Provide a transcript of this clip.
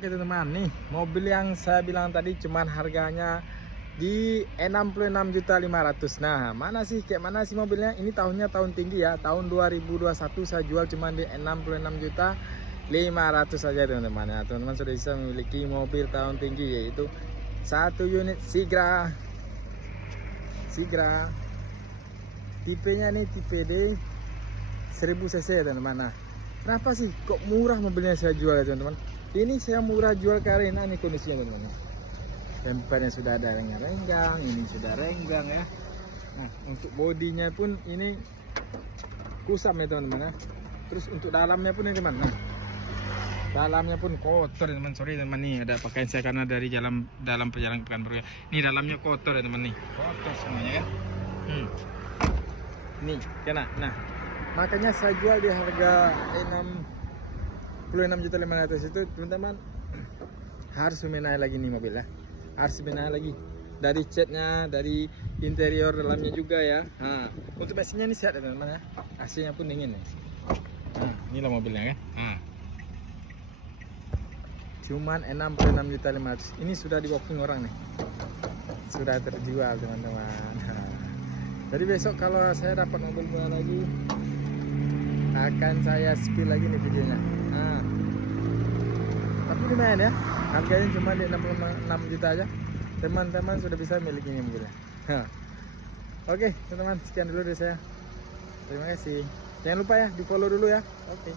Oke teman-teman, nih mobil yang saya bilang tadi cuman harganya di 66.500.000. Nah, mana sih kayak mana sih mobilnya? Ini tahunnya tahun tinggi ya, tahun 2021 saya jual cuman di 66.500.000 saja teman-teman ya. Teman-teman sudah bisa memiliki mobil tahun tinggi, yaitu satu unit Sigra. Tipenya nih tipe D 1000 cc teman-teman. Nah, kenapa sih kok murah mobilnya saya jual ya teman-teman? Ini saya murah jual karena ini kondisinya teman-teman. Bempernya sudah ada renggang, ini sudah renggang ya. Nah, untuk bodinya pun ini kusam ya teman-teman ya. Terus untuk dalamnya pun ini teman. Nah, dalamnya pun kotor ya teman. Sorry teman, nih ada pakaian saya karena dari dalam perjalanan Pekanbaru ya. Ini dalamnya kotor ya teman nih. Kotor semuanya ya. Nih, kena. Nah, makanya saya jual di harga 66.500.000 itu teman-teman. Harus membenahi lagi nih mobil ya, harus benahi lagi dari catnya, dari interior dalamnya juga ya. Nah, untuk mesinnya ini sehat ya teman-teman ya, AC-nya pun dingin nih. Nah, inilah mobilnya kan. Nah, cuman 66.500.000. Ini sudah di walking orang nih, sudah terjual teman-teman. Jadi besok kalau saya dapat mobil murah lagi, akan saya spill lagi nih videonya. Nah, tapi lumayan ya, harganya cuma di 66 juta aja. Teman-teman sudah bisa miliki mobilnya. Oke teman-teman, sekian dulu dari saya. Terima kasih. Jangan lupa ya di follow dulu ya. Oke.